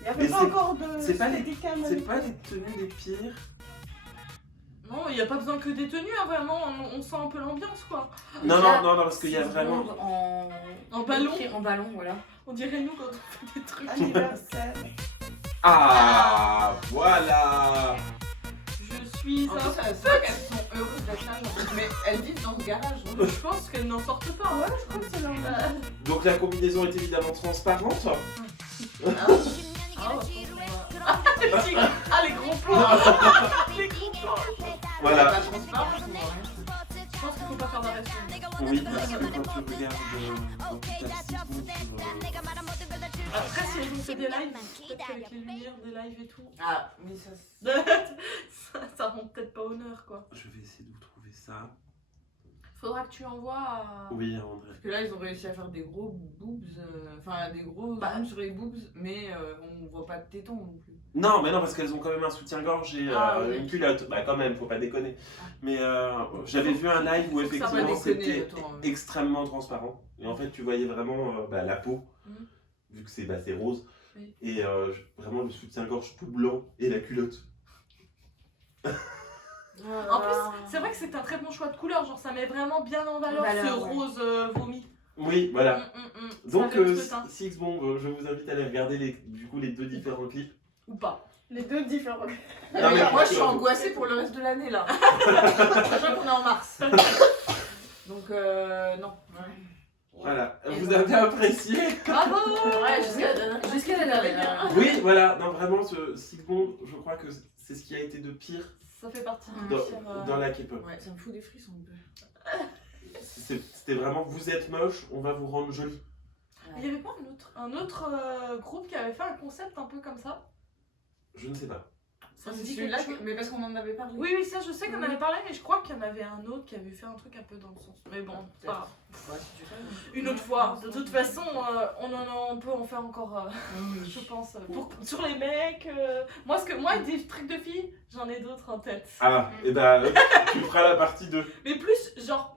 Il n'y avait Mais pas c'est- encore de. c'est pas les- décals, C'est pas les tenues les pires. Non, il n'y a pas besoin que des tenues, hein, vraiment. On sent un peu l'ambiance, quoi. Non, Déjà, non, parce qu'il y a 6 vraiment. secondes en... En ballon. écrit en ballon, voilà. On dirait nous quand on fait des trucs. Anniversaire. Ah, voilà. Je suis En un. plus, c'est vrai qu'elles sont heureuses d'être là, genre. Mais elles vivent dans ce garage. Genre. Je pense qu'elles n'en sortent pas. Ouais, je crois que c'est leur. Donc la combinaison est évidemment transparente. Ah, les gros plans. Les gros plans. Voilà. Pas transparent, Je pense qu'il faut pas faire d'arrêt. Oui, parce que quand tu regardes dans ta petite Après, si elles ont fait des lives, peut-être qu'avec les lumières des lives et tout, Ah, mais ça. ça rend peut-être pas honneur, quoi. je vais essayer de vous trouver ça. Faudra que tu envoies à... Oui, André. Parce que là, ils ont réussi à faire des gros boobs. Enfin, des gros Bah. zooms sur les boobs, mais on voit pas de tétons non plus. Non, mais non, parce qu'elles ont quand même un soutien-gorge et Ah, oui. une culotte. Bah, quand même, faut pas déconner. Mais j'avais vu un live où Faut que ça effectivement va déconner, c'était attends, extrêmement transparent. Et en fait, tu voyais vraiment la peau, Mhm. vu que c'est rose. Oui. Et vraiment le soutien-gorge tout blanc et la culotte. En plus, c'est vrai que c'est un très bon choix de couleur, genre ça met vraiment bien en valeur ce Valeur, ouais. rose vomi. Oui, voilà. Ça Donc, fait le truc, hein. Six Bomb, je vous invite à aller regarder les deux différents clips. Ou pas. Les deux différents. Non, mais- moi, je suis angoissée pour le reste de l'année là. Sachant qu'on est en mars. Donc, non. Voilà, vous avez apprécié. Bravo. Ouais, jusqu'à la dernière. Oui, voilà, non, vraiment, ce Six Bomb, je crois que c'est ce qui a été de pire Ça fait partie Dans- du pire, dans la K-pop. Ouais, ça me fout des frissons. un peu. C'était vraiment, vous êtes moche, on va vous rendre jolie. Il y avait pas un autre groupe qui avait fait un concept un peu comme ça. Je ne sais pas. Ça C'est me dit celui-là, quelque chose. mais parce qu'on en avait parlé. Oui, ça je sais qu'on en avait parlé, mais je crois qu'il y en avait un autre qui avait fait un truc un peu dans le sens. Mais bon, peut-être. pas grave. Ouais, si tu veux. Une autre fois. De toute façon, on peut en faire encore, je pense. Sur les mecs. Moi, des trucs de filles, j'en ai d'autres en tête. Ah, et bah, tu feras la partie 2. Mais plus, genre.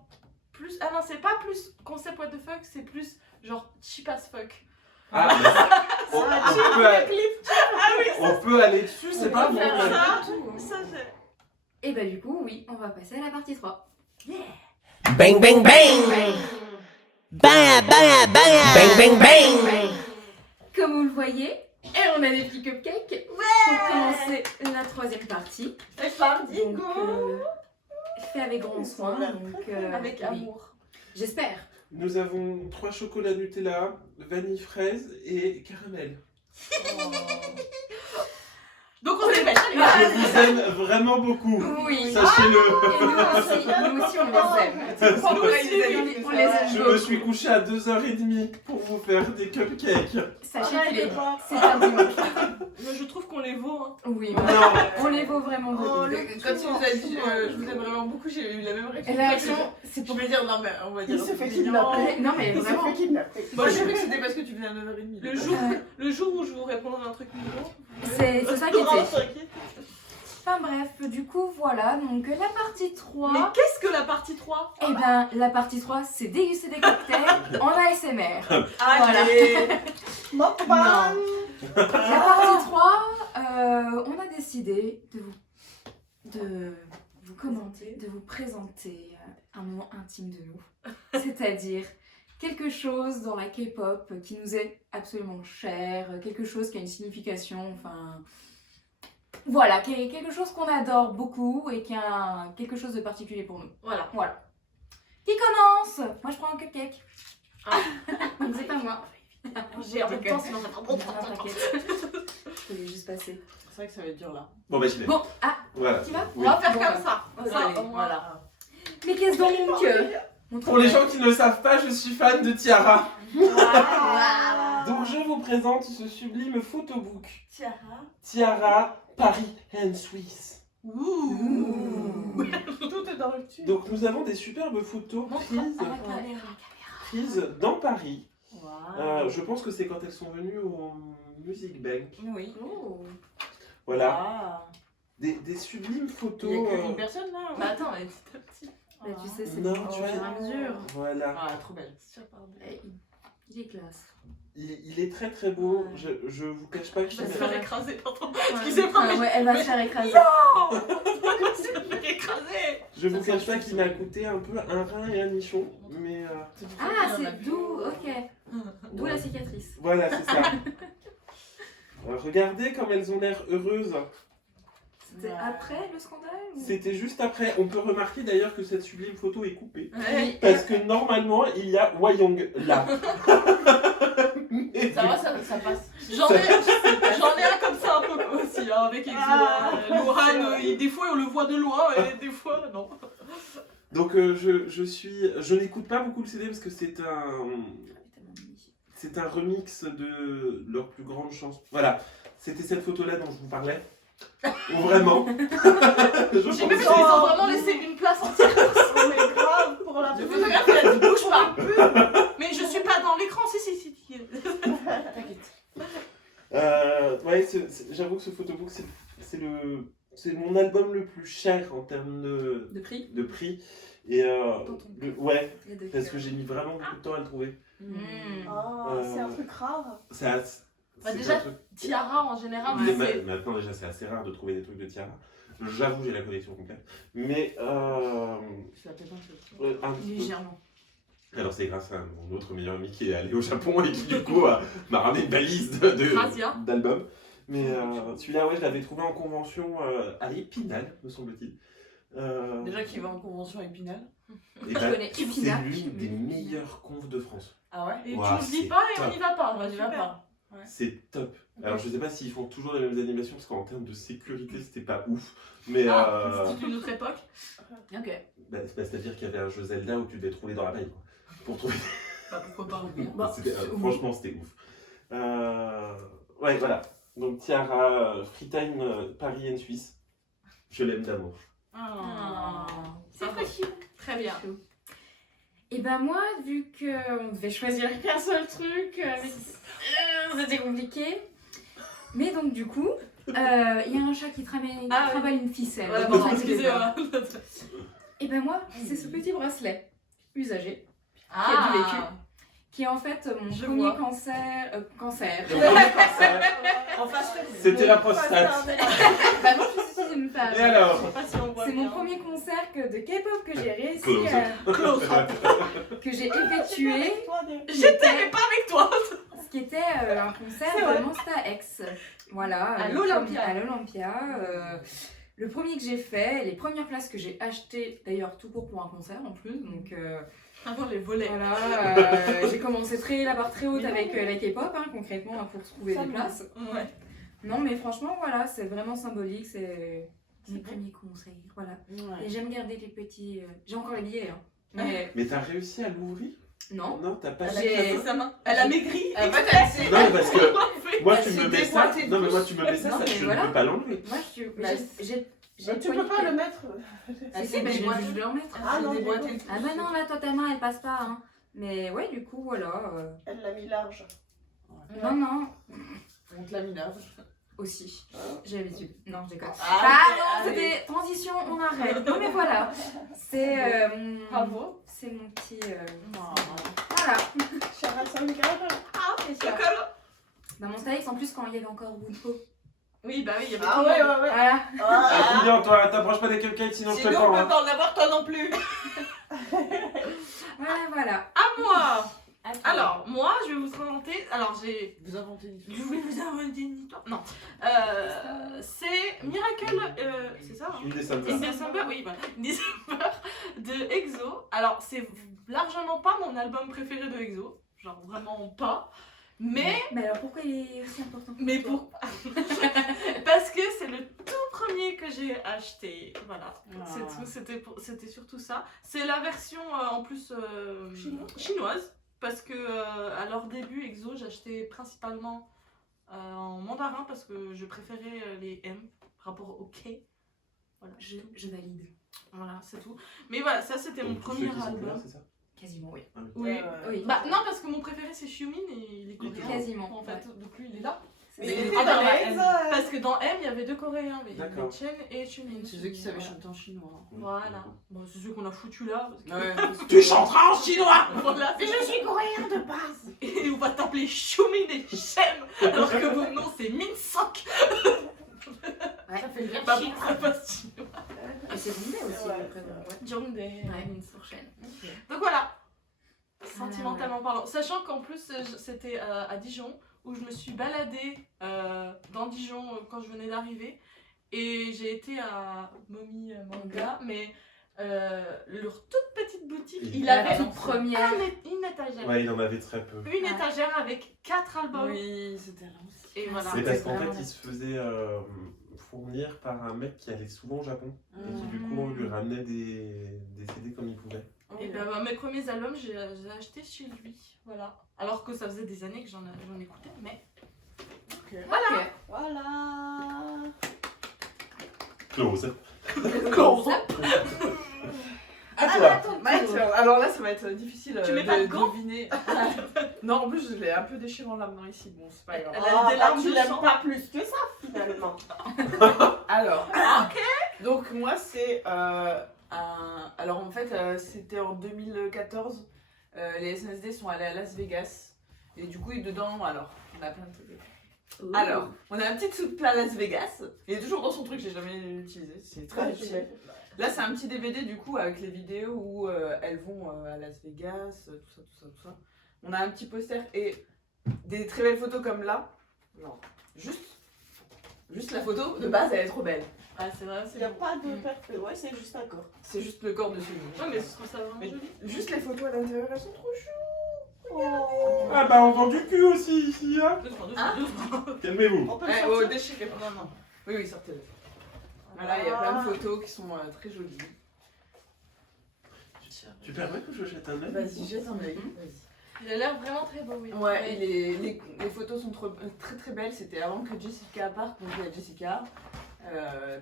Ah non, c'est pas plus concept what the fuck, c'est plus genre cheap as fuck. Ah, on, on peut aller dessus, c'est pas bon. faire mais- Ça, j'ai. Et bah du coup, oui, on va passer à la partie 3. Bang bang bang. Bang bang bang. Bang bang bang. Comme vous le voyez, et on a des petits cupcakes pour commencer la troisième partie. C'est parti, Donc, go. fait avec grand soin. Donc, Avec oui. amour. J'espère. Nous avons 3 chocolats Nutella, vanille fraise et caramel. Donc on dépêche, allez. Je vous aime vraiment beaucoup. Oui. Sachez-le. Et nous aussi, on les aime. Nous aussi, On les aime Je beaucoup. me suis couché à 2h30 pour vous faire des cupcakes. Sachez qu'il est... c'est un dimanche. Mais je trouve qu'on les vaut. Hein. Oui, Non. on les vaut vraiment beaucoup. Oh, le Quand il nous a dit je vous aime vraiment beaucoup, j'ai eu la même réaction. Et la réaction, c'est Je pour... voulais dire non, mais on va dire. Il se fait c'est mignon. kidnapper. Non mais Il s'est vraiment. fait kidnapper. Moi, je croyais que c'était parce que tu venais à 9h30. Le jour où je vous répondrai un truc mignon. C'est ça qui était. T'inquiète. Enfin bref, du coup voilà, donc la partie 3. Mais qu'est-ce que la partie 3? Eh ben la partie 3 c'est déguster des cocktails en ASMR. Allez. Mukbang. La partie 3, on a décidé de vous commenter, de vous présenter un moment intime de nous. C'est-à-dire quelque chose dans la K-pop qui nous est absolument cher, quelque chose qui a une signification, enfin... Voilà, quelque chose qu'on adore beaucoup et qui a quelque chose de particulier pour nous. Voilà. Voilà. Qui commence? Moi je prends un cupcake. Donc c'est pas moi. J'ai un peu de temps sinon ça Non, t'inquiète. Je voulais juste passer. C'est vrai que ça va être dur là. Bon bah j'y vais. Bon, ah, Voilà. tu vas? On va faire Bon, comme ça. Ça, Allez, au moins. voilà. Mais qu'est-ce donc Pour les gens qui ne le savent pas, je suis fan de Tiara. Waouh. Donc je vous présente ce sublime photobook. Tiara. Tiara Paris and Suisse. Ouh. Tout est dans le tube. Donc nous avons des superbes photos prises dans Paris. Waouh. Je pense que c'est quand elles sont venues au Music Bank. Oui. Oh. Voilà, Ah. des sublimes photos. Il n'y a qu'une personne là. Bah attends, mais petit à petit. Bah, tu sais, c'est Non, au tu fur et vois. à mesure. Voilà, Ah, trop belle. Eh, il est classe. il est très très beau. Ouais. Je vous cache pas Je qu'il vais se est... faire écraser, pardon. Ouais. Excusez-moi, Ah mais- ouais, elle va se faire écraser. Non. Je vais me faire écraser. Je vous cache pas qu'il m'a coûté un peu un rein et un nichon, mais Ah, c'est d'où, ok. D'où la cicatrice. voilà, c'est ça. Regardez comme elles ont l'air heureuses. C'était après le scandale ou... C'était juste après. On peut remarquer d'ailleurs que cette sublime photo est coupée. Oui. Parce que normalement, il y a Wayong là. Mais Ça va, ça passe. J'en ai un comme ça un peu aussi, hein, avec Exo. Lohan, des fois on le voit de loin et des fois non. Donc je n'écoute pas beaucoup le CD parce que c'est un remix de leur plus grande chanson. Voilà, c'était cette photo-là dont je vous parlais. Ou vraiment. Je J'ai pense même que- qu'ils ont vraiment laissé une place entière. On est grave pour la Le photo. photographe il a dit bouge pas. Mais je suis pas dans l'écran, si. T'inquiète. Ouais, j'avoue que ce photobook, c'est mon album le plus cher en termes De prix. de prix. Et ouais, Il y a deux parce que cœurs. j'ai mis vraiment beaucoup de temps à le trouver. Mmh. Ah, c'est un truc rare. Bah, C'est déjà, un truc- Tiara en général, Mais c'est. maintenant déjà c'est assez rare de trouver des trucs de Tiara. J'avoue j'ai la collection complète. Mais Je l'appelle un peu. un petit peu. Légèrement. Alors c'est grâce à mon autre meilleur ami qui est allé au Japon et qui du coup m'a ramené une valise Razia. d'albums. Mais celui-là ouais je l'avais trouvé en convention à Épinal me semble-t-il. Déjà qui va en convention avec Pinal. Et Je bah, connais c'est Épinal. l'une des meilleures confs de France. Ah ouais. Et Ouah, tu ne dis c'est pas et on top. n'y va pas. On y va Super. pas. C'est top. Alors je sais pas s'ils font toujours les mêmes animations parce qu'en termes de sécurité c'était pas ouf. Mais C'était une autre époque. Ok. c'est-à-dire qu'il y avait un jeu Zelda où tu devais te rouler dans la paille quoi, pour trouver. Bah pourquoi pas. Bah, Franchement c'était ouf. Ouais voilà. Donc Tiara, Freetime Paris and Suisse. Je l'aime d'amour. Ah. C'est Ça va. précieux. Très bien. Et ben moi, vu qu'on devait choisir qu'un seul truc, c'était compliqué. Mais donc du coup, il y a un chat qui travaille Ah, oui. une ficelle. Voilà, Dans pardon, un excusez-moi. Et ben moi, c'est ce petit bracelet usagé, Ah. du vécu. qui est en fait mon Je premier vois. cancer. En face. C'était la prostate. Bah non, je suis une femme. Et alors Je sais pas si on voit C'est mon bien. premier concert de K-pop que j'ai réussi Close. que j'ai effectué. J'étais mais pas avec toi. Ce qui était un concert C'est vrai. de Monsta X. Voilà. À le l'Olympia. premier- À l'Olympia. Le premier que j'ai fait, les premières places que j'ai achetées, d'ailleurs tout court pour un concert en plus. Donc Avant les volets. voilà, j'ai commencé la barre très haute avec la K-pop, hein, concrètement, pour trouver Ça des va. places. Ouais. Non, mais franchement, voilà, c'est vraiment symbolique. C'est mes bon. premiers concerts. Voilà. Ouais. Et j'aime garder les petits. J'ai encore les billets. Hein. Mais Mais t'as réussi à l'ouvrir? non. Non, t'as pas Elle a J'ai- cassé sa main. Elle a maigri. Elle a pas exprès. cassé. Non, mais parce que moi Elle tu s'est me mets ça. déboîtée de Non, mais tous. moi tu me mets ça, Non, ça mais je voilà. ne peux pas l'enlever. Moi, je suis. Bah, J'ai Tu peux pas le mettre. Elle Si, s'est mais je viens déboîtée. juste de le remettre. Ah non, déboîtée. déboîtée. Ah bah non, là, toi, ta main, elle passe pas. Hein. Mais ouais, du coup, voilà. Elle l'a mis large. Non, non, On te l'a mis là. aussi. J'ai l'habitude. Non, je déconne. Ah, Ah ok, non, allez. c'était transition, on arrête. Non, mais voilà. C'est Bravo. c'est mon petit. Ah. Voilà. Chara Sangar. Ah, C'est ça. chocolat. Dans mon Starlix, en plus, quand il y avait encore Woodfo. Oui, bah oui, il y avait Ah tout le ouais, monde. ouais, ouais. Voilà. Ah. Ah, bien, toi, t'approches pas des cupcakes sinon je te Sinon, prends. on peut Hein. pas en avoir, toi non plus. Voilà. À moi. Alors, moi, je vais vous présenter. Alors, j'ai. Vous inventez une Je voulais vous inventer une histoire. Non. C'est Miracle. C'est ça, hein? Une des sympas. In December, oui, voilà. In December de EXO. Alors, c'est largement pas mon album préféré de EXO. Genre, vraiment pas. Mais. Mais alors, pourquoi il est aussi important Mais toi pour. Parce que c'est le tout premier que j'ai acheté. Voilà. Ah. C'est tout. C'était surtout ça. C'est la version en plus chinoise. parce que à leur début, EXO, j'achetais principalement en mandarin parce que je préférais les M par rapport au K. Voilà, Je valide. voilà, c'est tout. Mais voilà, ça c'était mon Donc, tous ceux premier qui sont album. là, c'est ça? Quasiment, oui. Ah oui. Oui. Oui. Bah non, parce que mon préféré c'est Xiumin et il est coréen. Quasiment, En fait, ouais. donc lui il est là. Mais C'est- il était Ah, dans dans la les M. M. Parce que dans M, il y avait 2 coréens, mais il y avait D'accord. Chen et Xiumin. C'est ceux qui savaient Voilà. chanter en chinois. Voilà. Bon, c'est ceux qu'on a foutu là. Parce que... Ouais. Tu chanteras en chinois! Voilà, Mais je suis coréen de base. et on va t'appeler Xiumin et Shem, alors que mon nom c'est Minsok. Ouais. Ça fait bien Bah, chier. ça passe chinois. Et c'est Disney aussi, Ouais. le prénom. Ouais. Jongdae. Ouais, une prochaine. Donc voilà, sentimentalement parlant. Sachant qu'en plus, c'était à Dijon, où je me suis baladée dans Dijon quand je venais d'arriver. Et j'ai été à Mommy Manga, mais leur toute petite boutique, il La avait toute première. une étagère. Ouais, il en avait très peu. Une étagère avec 4 albums. Oui, c'était là aussi. Et voilà. C'est parce qu'en vraiment fait, il se faisait fournir par un mec qui allait souvent au Japon. Et qui, du coup, Mm. lui ramenait des CD comme il pouvait. Et ben, mes premiers albums, j'ai acheté chez lui. Voilà. Alors que ça faisait des années que j'en écoutais, mais. Voilà. Voilà. Close. Close. À toi! Alors là, ça va être difficile Tu mets de pas de gants deviner. Non, en plus, je l'ai un peu déchiré en larmes dans ici. Bon, c'est pas grave. Elle a des larmes tu de l'aimes sang. pas plus que ça, finalement. Alors, donc moi, c'est un... Alors, en fait, c'était en 2014. Les SNSD sont allés à Las Vegas. Et du coup, dedans, alors, on a plein de trucs. Alors, on a un petit soupe à Las Vegas. Il est toujours dans son truc, j'ai jamais utilisé. C'est très utile. Là, c'est un petit DVD du coup avec les vidéos où elles vont à Las Vegas, tout ça. On a un petit poster et des très belles photos comme là. Non, juste la photo de base, elle est trop belle. Ah, c'est vrai, Il c'est n'y a bon. pas de perfect. Ouais, c'est juste un corps. C'est juste le corps dessus. Ouais, mais je trouve ça vraiment Mais joli. juste les photos à l'intérieur, elles sont trop choues. Oh. Ah bah, on vend du cul aussi ici, hein! Doucement. Calmez-vous! On peut le Ouais, sortir. oh, déchiré. Non. Oui, sortez-le. Voilà, il y a plein de photos qui sont très jolies. Tu permets que je jette un œil? Vas-y, jette un œil. Il a l'air vraiment très beau, oui. Ouais, et les photos sont très belles. C'était avant que Jessica parte, donc il y a Jessica.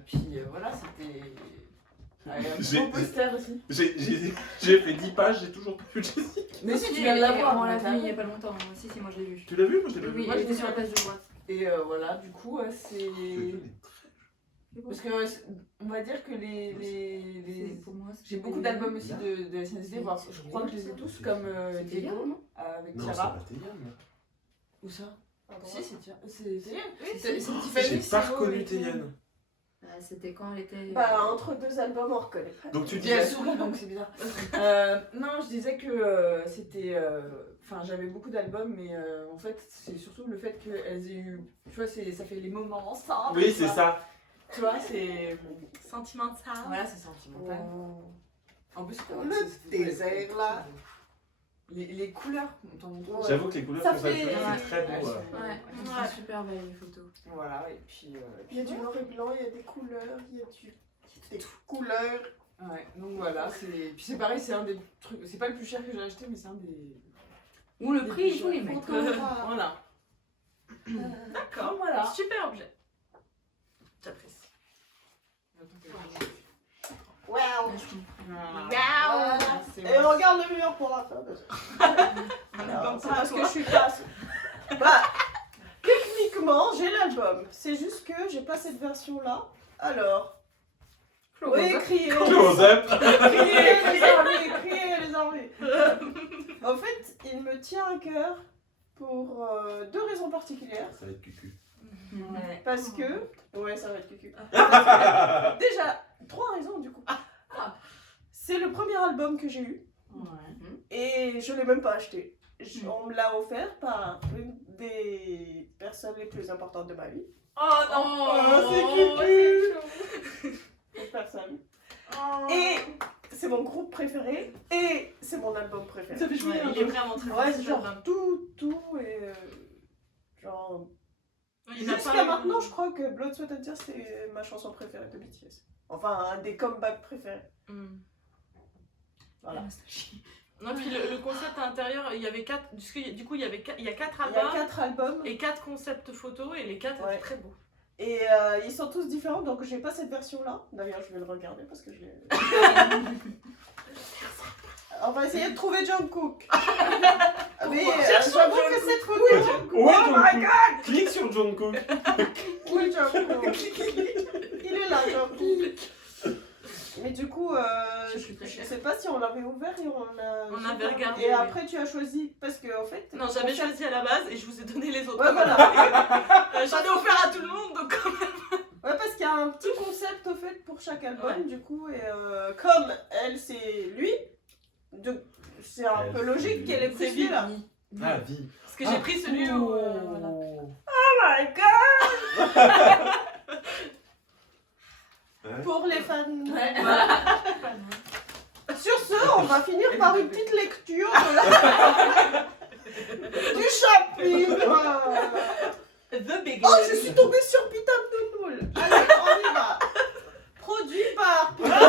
Puis voilà, c'était. Un J'ai- beau poster aussi. J'ai fait 10 pages, j'ai toujours pas vu Jessica. Mais si, tu viens de la voir. On l'a t'as vu il y a vu. pas longtemps. Si, moi je l'ai vu. Tu l'as vu? Moi, je l'ai pas Oui, vu. elle était sur la place de droite. Et voilà, du coup, c'est. Parce que on va dire que les... Pour moi, J'ai beaucoup d'albums aussi de SNSD, voire je crois que je les ai tous comme C'était bien, Diego non? avec Non, c'est Tiara. pas Taeyang. Où ça? Pardon. Si, c'est Tiara. C'est Tiffany. C'est- C'est Tiffany. J'ai pas Sero reconnu et tout. Taeyang. C'était quand elle était. Bah, entre deux albums, on reconnaît pas. Donc tu Et dis. elle sourit donc c'est bizarre. Non, je disais que c'était. Enfin, j'avais beaucoup d'albums, mais en fait, c'est surtout le fait qu'elles aient eu. Tu vois, ça fait les moments ensemble. Oui, tu c'est vois. ça. Tu vois, c'est. Sentimental. Voilà, c'est sentimental. En plus, Le désert, là. Les couleurs, on t'en montre. J'avoue que les couleurs Ça sont fait- c'est très beau. Ouais, Ouais. c'est super belle les photos. Voilà, et puis. Il y a du noir et blanc, il y a des couleurs, il y a des couleurs. Ouais, donc voilà, puis c'est pareil, c'est un des trucs. C'est pas le plus cher que j'ai acheté, mais c'est un des. Ou le des prix, plus il faut les chers. mettre. Voilà. D'accord. Donc voilà. Super objet. J'apprécie. Wow. Voilà. C'est Et on regarde le mur pour la fin. Non, c'est parce que je suis pas. Bah, techniquement, j'ai l'album. C'est juste que j'ai pas cette version-là. Alors. Oui, criez. Close up. Criez les armées. En fait, il me tient à cœur pour deux raisons particulières. Ça va être cucu. Ouais. Parce que. Ouais, ça va être cucu. Ah, Déjà, 3 raisons du coup. C'est le premier album que j'ai eu Ouais. et je l'ai même pas acheté. On me l'a offert par une des personnes les plus importantes de ma vie. Oh non. c'est cucu. Une personne. Oh. Et c'est mon groupe préféré et c'est mon album préféré. Ça fait jouer, il est vraiment très Ouais, bien, cet genre album. tout et genre. Il n'a Jusqu'à pas maintenant, je crois que Blood, Sweat and Tears c'est ma chanson préférée de BTS. Enfin, un des comebacks préférés. Hmm. Voilà. Non, puis le concept à l'intérieur, il y avait 4. Du coup, il y a 4 Il y a albums 4 albums. et 4 concepts photos et les 4 Ouais. étaient très beaux. Et ils sont tous différents, donc j'ai pas cette version-là. D'ailleurs, je vais le regarder parce que je l'ai. On va essayer de trouver Jungkook. Mais j'avoue que cette photo. Ouais, Oh my Jungkook. Clique sur Jungkook. Oui, Jungkook. Il est là, Jungkook. Mais du coup, Je suis très je chère. sais pas si on l'avait ouvert et on On avait regardé, Et oui. après, tu as choisi parce que en fait. Non, j'avais choisi à la base et je vous ai donné les autres. Ouais, voilà. J'en ai offert à tout le monde, donc quand même. Ouais, parce qu'il y a un petit concept au fait pour chaque album, du coup, et comme elle, c'est lui, c'est un peu logique qu'elle ait pris C'est celui-là. Ah, vie. Parce que j'ai pris celui où. Voilà. Oh my god! Pour les fans. Voilà. Sur ce, on va finir par une petite lecture du chapitre. The Big. Oh, je suis tombée sur Pita Nounoul. Allez, on y va. Produit par Pita.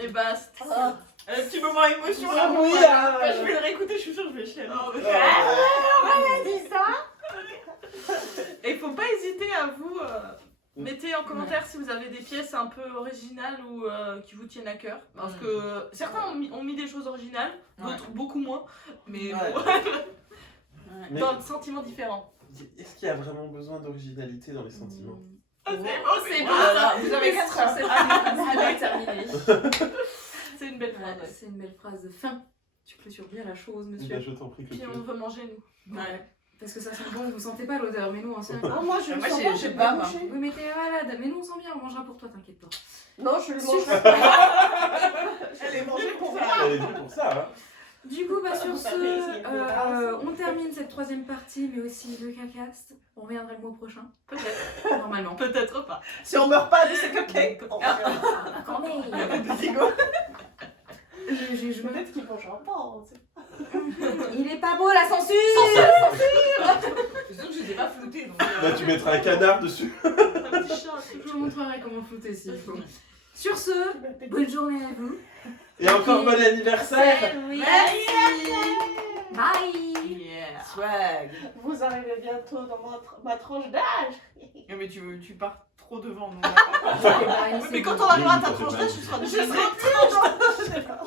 Et basta. Un petit moment émotion là. Oui, Je vais le réécouter, je suis sûre que je vais chialer. Et faut pas hésiter à vous. Mettez en commentaire si vous avez des pièces un peu originales ou qui vous tiennent à cœur. Parce que certains ont mis des choses originales, d'autres beaucoup moins. Mais Ouais. bon, Mais dans le sentiment différent. est-ce qu'il y a vraiment besoin d'originalité dans les sentiments? C'est beau, c'est beau. Voilà, vous avez 4 heures. C'est terminé. C'est une belle phrase. C'est une belle phrase de fin. Tu clôtures bien la chose, Eh monsieur. ben, je t'en prie que Puis on veut manger, nous. Ouais. Parce que ça sent bon, vous sentez pas l'odeur, mais nous on sent bien. Oh, moi, je le Moi, sens j'ai- pas, j'ai j'ai pas, pas moi. bouché. Oui, mais t'es malade. Mais nous on sent bien, on mangera pour toi, t'inquiète pas. Non, je le mange. Elle est mangée pour ça. Elle est venue pour ça, hein. Du coup, bah, sur Ça ce, fait essayer de faire on termine cette troisième partie, mais aussi le cacast. On reviendra le mois prochain. Peut-être. Normalement. Peut-être pas. Si on meurt pas de ces cupcakes, on verra. Je me... Peut-être qu'ils mangera pas. on sait pas. Il est pas beau la censure. Surtout que je les ai pas floutés. Donc, Là, tu mettras un canard dessus. Un petit chat, Je toujours. vous montrerai comment flouter s'il faut. Sur ce, bonne journée à vous. Et encore bon anniversaire. Oui. Merci. Bye. Yeah. Swag. Vous arrivez bientôt dans ma tranche d'âge. Non, mais tu pars trop devant. Non, Ok, bye, Mais c'est quand bon. on arrivera à ta Oui, tranche d'âge, tu seras Je déjà serai plus dans...